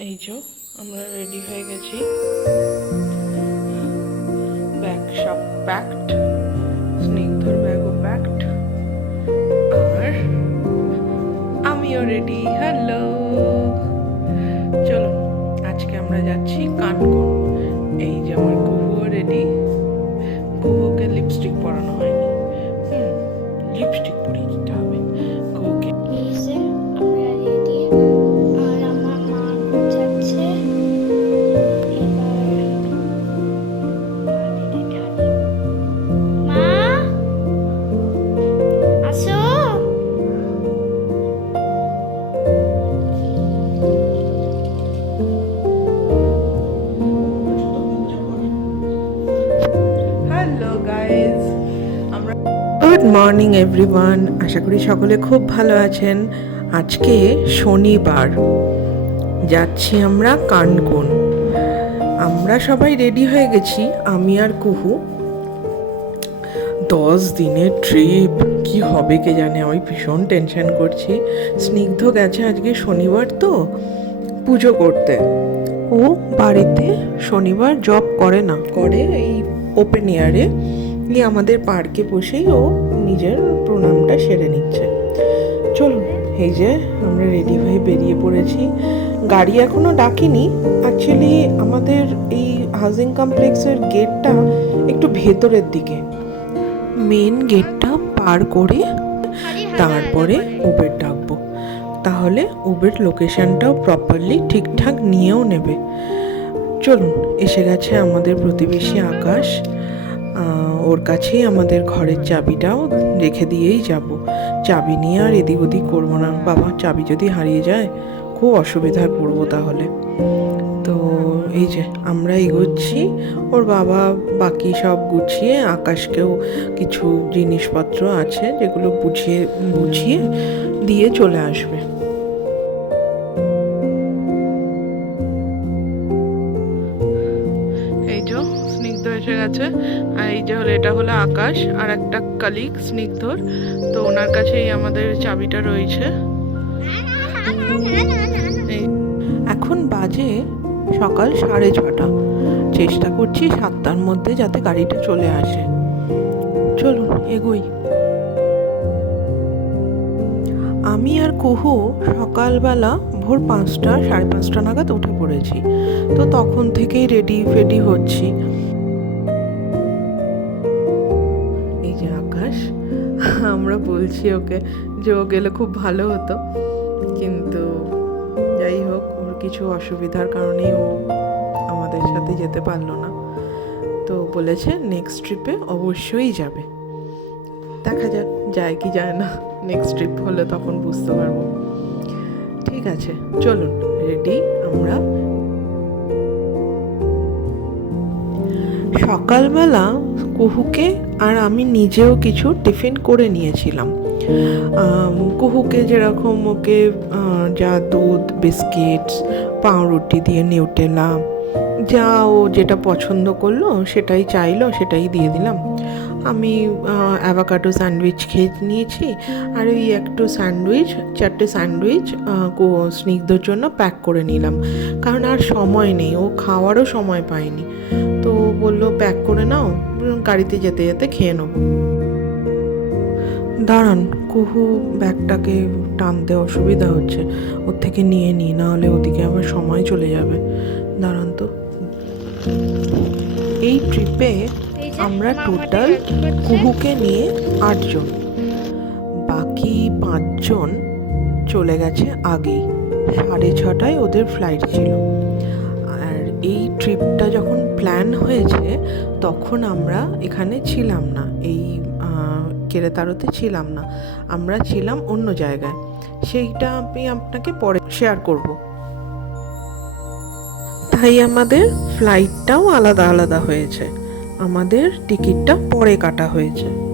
এই যে, আমরা রেডি হয়ে গেছি। ব্যাগ সব প্যাকড স্নিগ্ধর ব্যাগও প্যাকড আর আমিও রেডি হ্যালো চলো আজকে আমরা যাচ্ছি কানকুন মর্নিং, এভরিওয়ান। আশা করি সকলে খুব ভালো আছেন। আজকে শনিবার। যাচ্ছি আমরা কানকুন। আমরা সবাই রেডি হয়ে গেছি, আমি আর কুহু। দশ দিনের ট্রিপ, কি হবে কে জানে, আমি ভীষণ টেনশন করছি। স্নিগ্ধ গেছে আজকে শনিবার তো, পুজো করতে। ও বাড়িতে শনিবার জব করে না, করে এই ওপেন এয়ারে নিয়ে আমাদের পার্কে বসেই ও নিজের প্রণামটা সেরে নিচ্ছে। চলুন, এই যে আমরা রেডি হয়ে বেরিয়ে পড়েছি। গাড়ি এখনও ডাকিনি। অ্যাকচুয়ালি আমাদের এই হাউজিং কমপ্লেক্সের গেটটা একটু ভেতরের দিকে। মেন গেটটা পার করে তারপরে উবের ডাকবো। তাহলে উবের লোকেশনটাও প্রপারলি ঠিকঠাক নিয়েও নেবে। চলুন, এসে গেছে আমাদের প্রতিবেশী আকাশ। ওর কাছেই আমাদের ঘরের চাবিটাও রেখে দিয়েই যাব। চাবি নিয়ে আর এদিক ওদিক করব না। বাবা, চাবি যদি হারিয়ে যায়, খুব অসুবিধায় পড়ব তাহলে। তো এই যে, আমরা এগোচ্ছি। ওর বাবা বাকি সব গুছিয়ে, আকাশকেও কিছু জিনিসপত্র আছে যেগুলো বুঝিয়ে বুঝিয়ে দিয়ে চলে আসবে। গেছে আর এই যে হলো, এটা হলো আকাশ আর একটা কালিক স্নিগ্ধর। তো ওনার কাছেই আমাদের চাবিটা রয়েছে। এখন বাজে সকাল সাড়ে ছটা। চেষ্টা করছি সাতটার মধ্যে যাতে গাড়িটা চলে আসে। চলুন, এগোই। আমি আর কুহু সকালবেলা ভোর পাঁচটা, সাড়ে পাঁচটা নাগাদ উঠে পড়েছি। তো তখন থেকেই রেডি ফেডি হচ্ছি। আমরা বলছি ওকে যে ও গেলে খুব ভালো হতো। কিন্তু যাই হোক, ওর কিছু অসুবিধার কারণেই ও আমাদের সাথে যেতে পারল না। তো বলেছে নেক্সট ট্রিপে অবশ্যই যাবে। দেখা যাক, যায় কি যায় না। নেক্সট ট্রিপ হলে তখন বুঝতে পারব। ঠিক আছে, চলুন রেডি আমরা সকালবেলা কুহুকে আর আমি নিজেও কিছু টিফিন করে নিয়েছিলাম। কুহুকে যেরকম ওকে যা দুধ, বিস্কিটস, পাউরুটি দিয়ে নিউটেলা, যা ও যেটা পছন্দ করল সেটাই চাইলো, সেটাই দিয়ে দিলাম। আমি অ্যাভাকাডো স্যান্ডউইচ খেয়ে নিয়েছি আর ওই একটু স্যান্ডউইচ, চারটে স্যান্ডউইচ স্নিগ্ধর জন্য প্যাক করে নিলাম। কারণ আর সময় নেই, ও খাওয়ারও সময় পায়নি। বলল প্যাক করে নাও গাড়িতে যেতে যেতে খেয়ে নেব। দাঁড়ান কুহু ব্যাগটাকে টানতে অসুবিধা হচ্ছে ওর থেকে নিয়ে নিই না হলে ওদিকে আবার সময় চলে যাবে। দাঁড়ান তো এই ট্রিপে আমরা টোটাল কুহুকে নিয়ে আটজন বাকি পাঁচজন চলে গেছে আগেই সাড়ে ছটায় ওদের ফ্লাইট ছিল। আর এই ট্রিপটা যখন প্ল্যান হয়েছে, তখন আমরা এখানে ছিলাম না। এই কেরেতারোতে ছিলাম না। আমরা ছিলাম অন্য জায়গায়। সেইটা আমি আপনাকে পরে শেয়ার করব। তাই আমাদের ফ্লাইটটাও আলাদা আলাদা হয়েছে। আমাদের টিকিটটা পরে কাটা হয়েছে।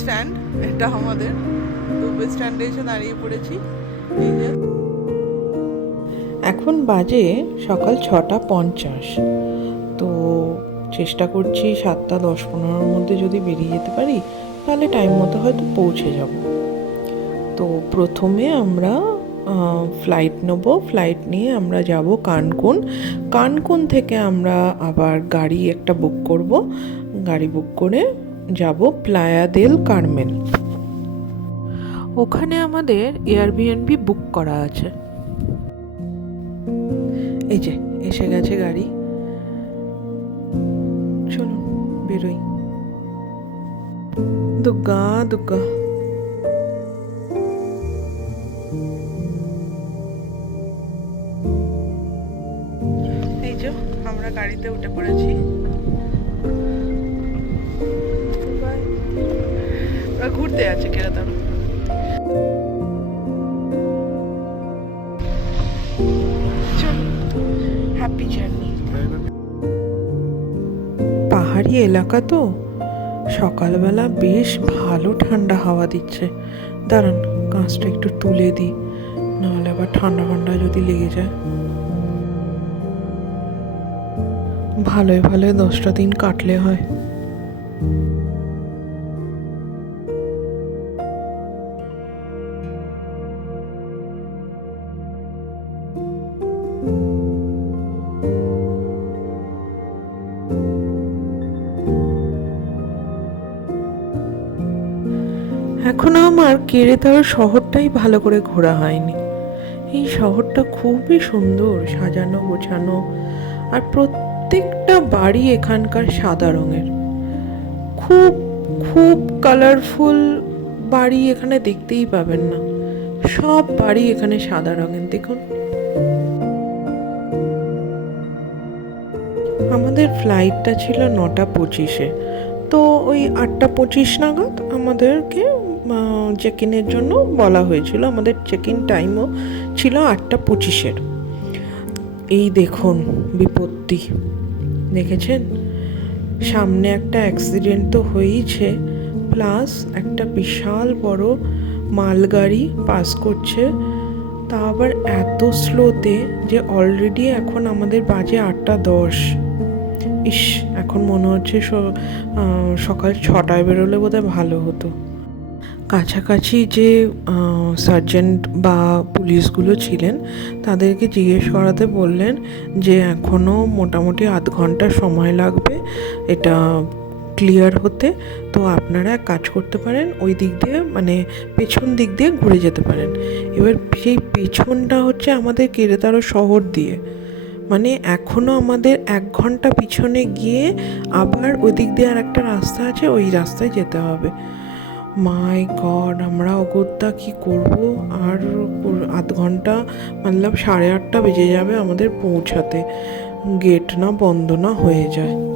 স্ট্যান্ড, এটা আমাদের। উবের স্ট্যান্ডে এসে দাঁড়িয়ে পড়েছি। এখন বাজে সকাল ছটা পঞ্চাশ। তো চেষ্টা করছি সাতটা দশ পনেরোর মধ্যে যদি বেরিয়ে যেতে পারি, তাহলে টাইম মতো হয়তো পৌঁছে যাব। তো প্রথমে আমরা ফ্লাইট নেব। ফ্লাইট নিয়ে আমরা যাব কানকুন। কানকুন থেকে আমরা আবার গাড়ি একটা বুক করব। গাড়ি বুক করে যাব প্লায়া দেল কার্মেল। ওখানে আমাদের এয়ারবিএনবি বুক করা আছে। এই যে এসে গেছে গাড়ি। চলুন বেরোই। দুর্গা দুর্গা এই যে আমরা গাড়িতে উঠে পড়েছি। ঘুরতে আছে কেরাতাম পাহাড়ি এলাকা তো। সকালবেলা বেশ ভালো ঠান্ডা হাওয়া দিচ্ছে। দাঁড়ান কাঁচটা একটু তুলে দিই। নাহলে আবার ঠান্ডা ঠান্ডা যদি লেগে যায়। ভালোই ভালোই দশটা দিন কাটলে হয়। এখনও আমার কেরেতার শহরটাই ভালো করে ঘোরা হয়নি। এই শহরটা খুবই সুন্দর, সাজানো, গোছানো, আর প্রত্যেকটা বাড়ি এখানকার সাদা রঙের। খুব খুব কালারফুল বাড়ি এখানে দেখতেই পাবেন না। সব বাড়ি এখানে সাদা রঙের, দেখুন। আমাদের ফ্লাইটটা ছিল নটা পঁচিশে। তো ওই আটটা পঁচিশ নাগাদ আমাদেরকে চেক ইনের জন্য বলা হয়েছিল। আমাদের চেক ইন টাইমও ছিল আটটা পঁচিশের। এই দেখুন বিপত্তি। দেখেছেন? সামনে একটা অ্যাক্সিডেন্ট তো হয়েইছে প্লাস একটা বিশাল বড় মালগাড়ি পাস করছে। তা আবার এত স্লোতে যে অলরেডি এখন আমাদের বাজে আটটা দশ। ইস, এখন মনে হচ্ছে সকাল ছটায় বেরোলে বোধহয় ভালো হতো। কাছাকাছি যে সার্জেন্ট বা পুলিশগুলো ছিলেন, তাদেরকে জিজ্ঞেস করাতে বললেন যে এখনও মোটামুটি আধ ঘণ্টা সময় লাগবে এটা ক্লিয়ার হতে। তো আপনারা এক কাজ করতে পারেন, ওই দিক দিয়ে মানে পেছন দিক দিয়ে ঘুরে যেতে পারেন। এবার সেই পেছনটা হচ্ছে আমাদের কেরেতারো শহর দিয়ে। মানে এখনও আমাদের এক ঘণ্টা পিছনে গিয়ে আবার ওই দিক দিয়ে আর একটা রাস্তা আছে, ওই রাস্তায় যেতে হবে। মাই গড, আমরা অগত্যা কি করব? আর আধ ঘণ্টা মানলাম সাড়ে আটটা বেজে যাবে আমাদের পৌঁছাতে। গেট না বন্ধ না হয়ে যায়।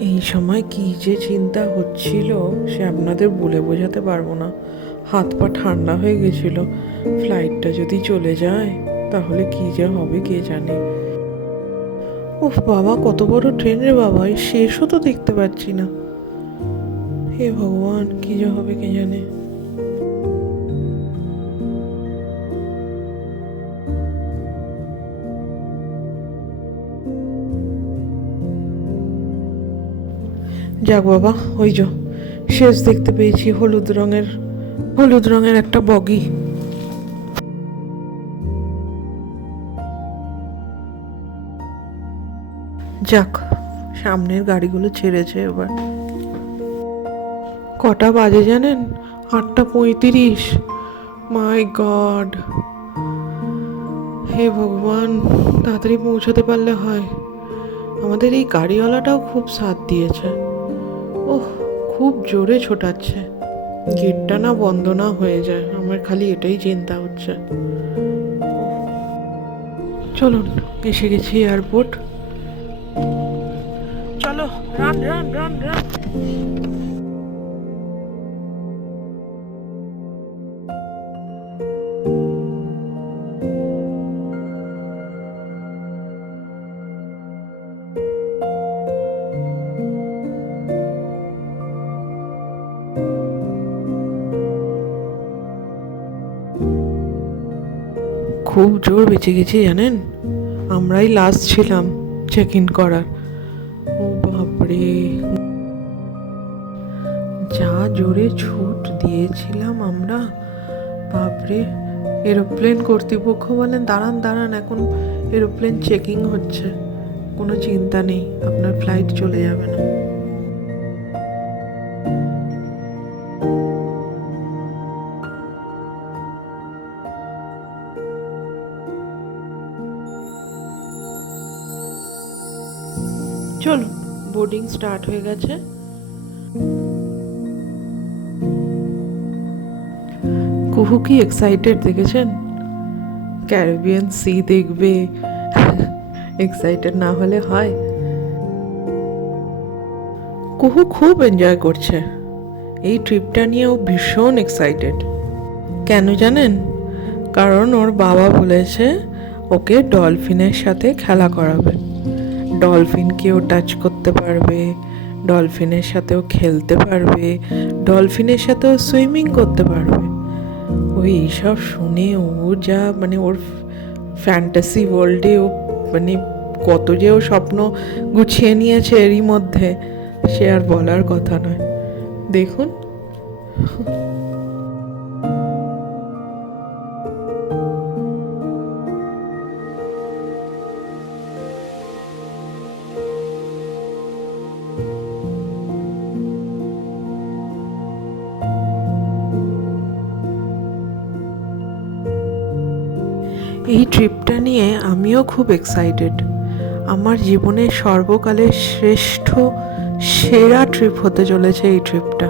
এই সময় কি যে চিন্তা হচ্ছিল, সে আপনাদের বলে বোঝাতে পারব না। হাত পা ঠান্ডা হয়ে গেছিল। ফ্লাইটটা যদি চলে যায়, তাহলে কি যে হবে কে জানে। উফ বাবা, কত বড় ট্রেন রে বাবা, এই শেষও তো দেখতে পাচ্ছি না। হে ভগবান, কি যে হবে কে জানে। যাক বাবা, ওই যো, শেষ দেখতে পেয়েছি হলুদ রঙের হলুদ রঙের একটা বগি। যাক, সামনের গাড়িগুলো ছেড়েছে এবার। কটা বাজে জানেন? আটটা পঁয়ত্রিশ। মাই গড। হে ভগবান, তাড়াতাড়ি পৌঁছাতে পারলে হয়। আমাদের এই গাড়িওয়ালাটাও খুব সাথ দিয়েছে। ওহ, খুব জোরে ছোটাচ্ছে। গেটটা না বন্ধ না হয়ে যায়। আমার খালি এটাই চিন্তা হচ্ছে। চলুন, এসে গেছি airport run run run run খুব জোর বেঁচে গেছি, জানেন? আমরাই লাস্ট ছিলাম চেক ইন করার। বাপরে যা জোরে ছুট দিয়েছিলাম আমরা। বাপরে, এরোপ্লেন কর্তৃপক্ষ বলেন, দাঁড়ান দাঁড়ান, এখন এরোপ্লেন চেকিং হচ্ছে। কোনো চিন্তা নেই, আপনার ফ্লাইট চলে যাবে না। চলুন বোর্ডিং স্টার্ট হয়ে গেছে। কুহু কি এক্সাইটেড দেখেছেন? ক্যারিবিয়ান সি দেখবে। এক্সাইটেড না হলে হয়। কুহু খুব এনজয় করছে। এই ট্রিপটা নিয়ে ও ভীষণ এক্সাইটেড কেন জানেন? কারণ ওর বাবা বলেছে ওকে ডলফিনের সাথে খেলা করাবে। ডলফিনকেও টাচ করতে পারবে, ডলফিনের সাথেও খেলতে পারবে, ডলফিনের সাথেও সুইমিং করতে পারবে। ওই এইসব শুনে ও যা মানে ওর ফ্যান্টাসি ওয়ার্ল্ডে ও মানে কত যে ও স্বপ্ন গুছিয়ে নিয়েছে এরই মধ্যে, সে আর বলার কথা নয়। দেখুন। খুব এক্সাইটেড আমার জীবনের সর্বকালের শ্রেষ্ঠ সেরা ট্রিপ হতে চলেছে এই ট্রিপটা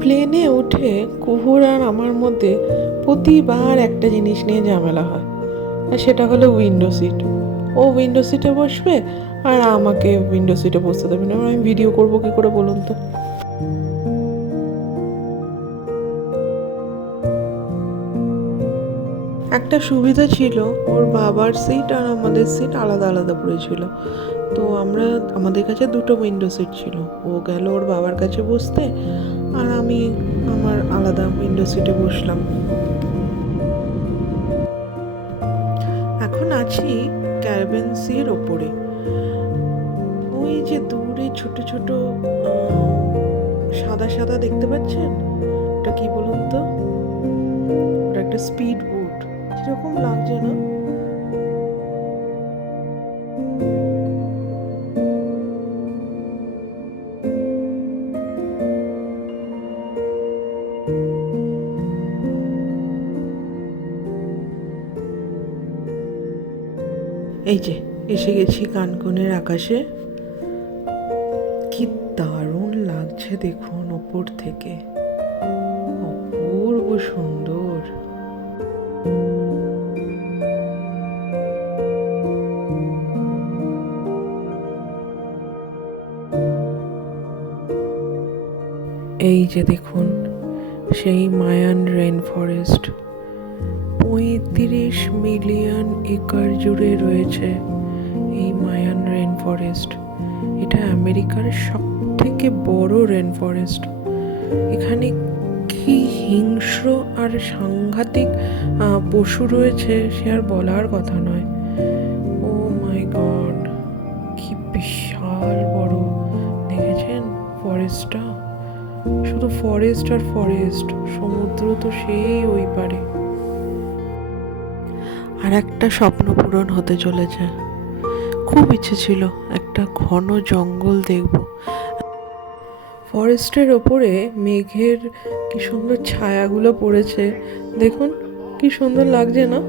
প্লেনে উঠে কুহুর আর আমার মধ্যে প্রতিবার একটা জিনিস নিয়ে ঝামেলা হয়, আর সেটা হলো উইন্ডো সিট ও উইন্ডো সিটে বসবে আর আমাকে উইন্ডো সিটে বসতে দেবে না। আমি ভিডিও করব কি করে বলুন তো? একটা সুবিধা ছিল, ওর বাবার সিট আর আমাদের সিট আলাদা আলাদা পড়েছিল তো আমরা, আমাদের কাছে দুটো উইন্ডো সিট ছিল। ও গেল ওর বাবার কাছে বসতে আর আমি আমার আলাদা উইন্ডো সিটে বসলাম। এখন আছি ক্যারবেন্সির ওপরে। ওই যে দূরে ছোট ছোট সাদা সাদা দেখতে পাচ্ছেন? ওটা কি বলুন তো? ওটা একটা স্পিড কীরকম লাগছে না এই যে, এসে গেছি কানকনের আকাশে। কি দারুণ লাগছে দেখুন ওপর থেকে। অপূর্ব সুন্দর। এই যে দেখুন, সেই মায়ান রেন ফরেস্ট পঁয়ত্রিশ মিলিয়ন একর জুড়ে রয়েছে এই মায়ান রেন ফরেস্ট এটা আমেরিকার সব থেকে বড় রেন ফরেস্ট এখানে কি হিংস্র আর সাংঘাতিক পশু রয়েছে সে আর বলার কথা নয়। ও মাই গড কি বিশাল বড়। দেখেছেন? ফরেস্টটা শুধু ফরেস্ট আর ফরেস্ট সমুদ্র তো সেই ওই পারে। আর একটা স্বপ্ন পূরণ হতে চলেছে। খুব ইচ্ছে ছিল একটা ঘন জঙ্গল দেখব। ফরেস্টের ওপরে মেঘের কি সুন্দর ছায়াগুলো পড়েছে। দেখুন, কি সুন্দর লাগছে না?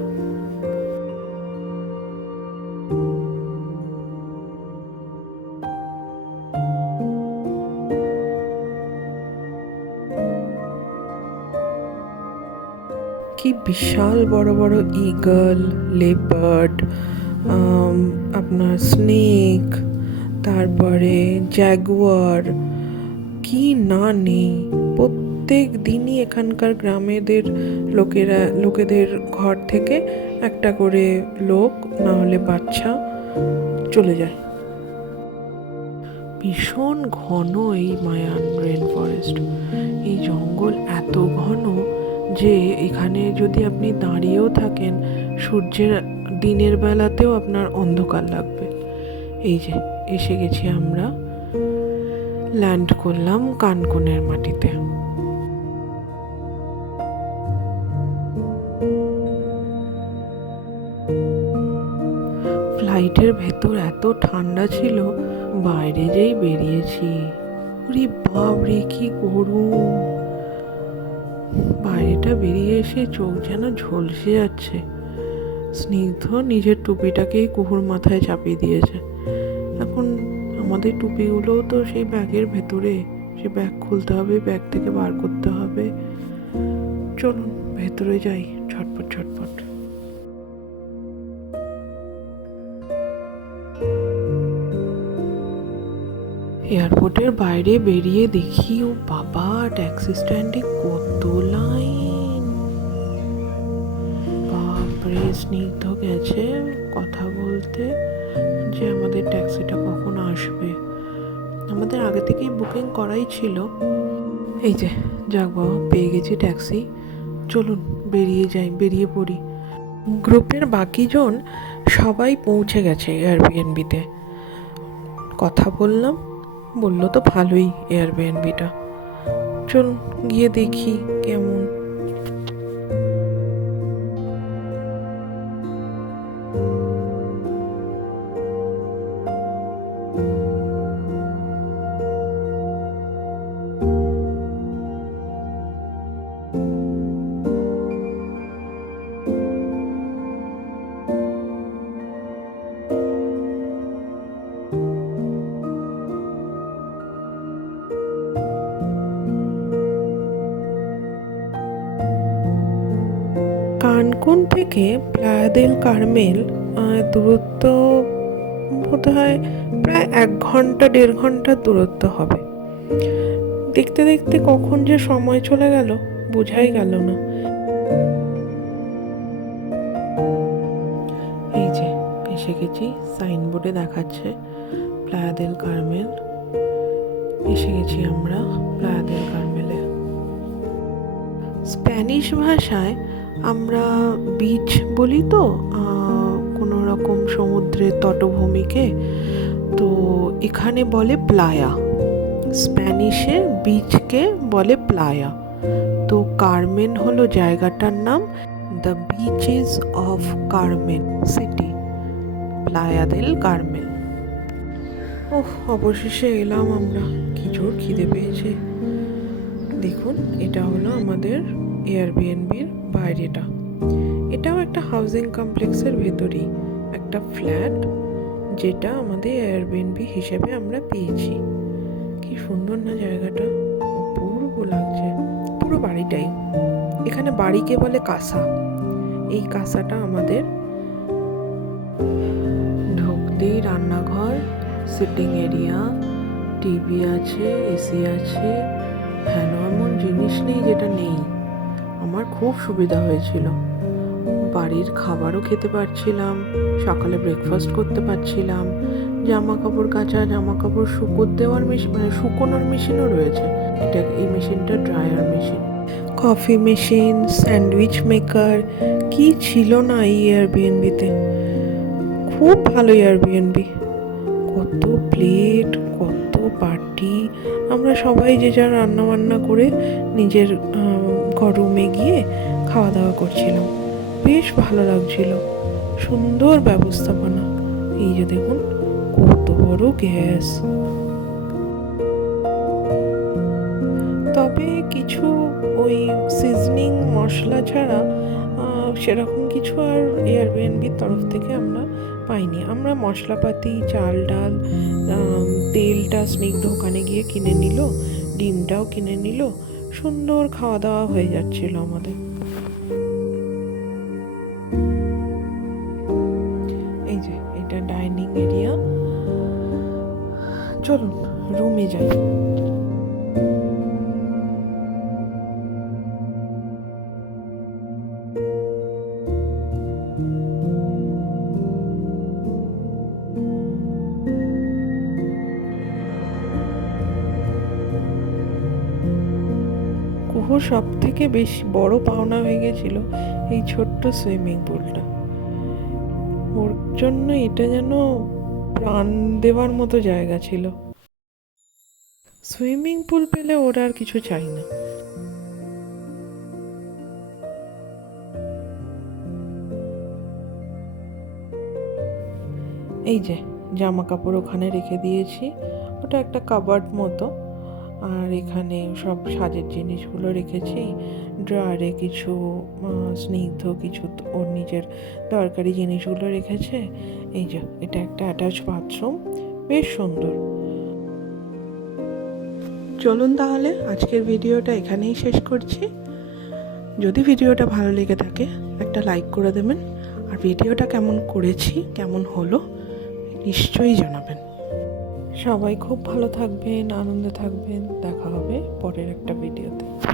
কি বিশাল বড় বড় ইগল লেপার্ড আপনার স্নেক তারপরে জ্যাগুয়ার কি না নেই প্রত্যেক দিনই এখানকার গ্রামেদের লোকেরা, লোকেদের ঘর থেকে একটা করে লোক না হলে বাচ্চা চলে যায়। ভীষণ ঘন এই মায়ান রেন ফরেস্ট এই জঙ্গল এত ঘন যে এখানে যদি আপনি দাঁড়িয়েও থাকেন, সূর্যের দিনের বেলাতেও আপনার অন্ধকার লাগবে। এই যে, এসে গেছি আমরা। ল্যান্ড করলাম কানকুনের মাটিতে। ফ্লাইটের ভেতর এত ঠান্ডা ছিল, বাইরে যেই বেরিয়েছি। বাপরে, কি গরম! বাইরেটা বেরিয়ে এসে চোখ যেন ঝলসে যাচ্ছে। স্নিগ্ধ নিজের টুপিটাকেই কুহুর মাথায় চাপিয়ে দিয়েছে। এখন আমাদের টুপিগুলোও তো সেই ব্যাগের ভেতরে। সে ব্যাগ খুলতে হবে, ব্যাগ থেকে বার করতে হবে। চলুন, ভেতরে যাই ছটপট ছটপট এয়ারপোর্টের বাইরে বেরিয়ে দেখি, ও বাবা, ট্যাক্সি স্ট্যান্ডে কত লাইন। বাপরে, স্নিগ্ধ গেছে কথা বলতে যে আমাদের ট্যাক্সিটা কখন আসবে। আমাদের আগে থেকেই বুকিং করাই ছিল। এই যে, যাক বাবা, পেয়ে গেছি ট্যাক্সি। চলুন, বেরিয়ে যাই, বেরিয়ে পড়ি। গ্রুপের বাকিজন সবাই পৌঁছে গেছে এয়ারবিএনবিতে কথা বললাম বলল তো ভালোই এয়ারবিএনবিটা চল গিয়ে দেখি কেমন প্লায়াদেল কার্মেল দূরত্ব বোধ হয় প্রায় এক ঘণ্টা, দেড় ঘণ্টা দূরত্ব হবে। দেখতে দেখতে কখন যে সময় চলে গেল, বোঝাই গেল না। এই যে, এসে গেছি, সাইনবোর্ডে দেখাচ্ছে প্লায়াদেল কার্মেল। এসে গেছি আমরা প্লায়াদেল কার্মেলে। স্প্যানিশ ভাষায় আমরা বিচ বলি তো কোনো রকম সমুদ্রের তটভূমিকে, তো এখানে বলে প্লায়া স্প্যানিশে বিচকে বলে প্লায়া তো কার্মেন হলো জায়গাটার নাম। The beaches of Carmen city Playa del Carmen ওহ, অবশেষে এলাম আমরা। কি জোর খিদে পেয়েছে। দেখুন, এটা হলো আমাদের এয়ারবিএনবির বাইরেটা। এটাও একটা হাউজিং কমপ্লেক্সের ভেতরেই। একটা ফ্ল্যাট যেটা আমাদের এয়ারবিএনবি হিসেবে আমরা পেয়েছি। কি সুন্দর না জায়গাটা? অপূর্ব লাগছে। পুরো বাড়িটাই। এখানে বাড়িকে বলে কাঁসা। এই কাঁসাটা আমাদের ঢুকতেই রান্নাঘর সিটিং এরিয়া টিভি আছে এসি আছে হেন এমন জিনিস নেই যেটা নেই। আমার খুব সুবিধা হয়েছিল। বাড়ির খাবারও খেতে পারছিলাম, সকালে ব্রেকফাস্ট করতে পারছিলাম জামা কাপড় কাচা জামা কাপড় শুকোর দেওয়ার মেশিন মানে শুকোনোর মেশিনও রয়েছে। এটা এই মেশিনটা dryer machine coffee machine sandwich maker কি ছিল না এই এয়ারবিএনবিতে খুব ভালো এয়ারবিএনবি কত প্লেট কত বাটি। আমরা সবাই যে যা রান্না বান্না করে নিজের রুমে গিয়ে খাওয়া দাওয়া করছিলাম। বেশ ভালো লাগছিল। সুন্দর ব্যবস্থাপনা। এই যে দেখুন, কত বড় গ্যাস। তবে কিছু ওই সিজনিং মশলা ছাড়া সেরকম কিছু আর এয়ারবিএনবির তরফ থেকে আমরা পাইনি। আমরা মশলাপাতি, চাল, ডাল তেলটা স্নিগ্ধ ওখানে গিয়ে কিনে নিল, ডিমটাও কিনে নিল সুন্দর খাওয়া দাওয়া হয়ে যাচ্ছিল আমাদের। শুভ সব থেকে বেশি বড় পাওনা হয়ে গেছিল এই ছোট্ট সুইমিং পুলটা। ওর জন্য এটা যেন প্রাণ দেওয়ার মতো জায়গা ছিল। সুইমিং পুল পেলে ওর আর কিছু চাই না। এই যে, জামা কাপড় ওখানে রেখে দিয়েছি। ওটা একটা কাবার্ড মতো। আর এখানে সব সাজের জিনিসগুলো রেখেছি। ড্রয়ারে কিছু স্নিগ্ধ কিছু ওর নিজের দরকারি জিনিসগুলো রেখেছে। এই যে, এটা একটা অ্যাটাচ বাথরুম বেশ সুন্দর। চলুন তাহলে, আজকের ভিডিওটা এখানেই শেষ করছি। যদি ভিডিওটা ভালো লেগে থাকে, একটা লাইক করে দেবেন। আর ভিডিওটা কেমন করেছি, কেমন হলো, নিশ্চয়ই জানাবেন। সবাই খুব ভালো থাকবেন আনন্দে থাকবেন। দেখা হবে পরের একটা ভিডিওতে।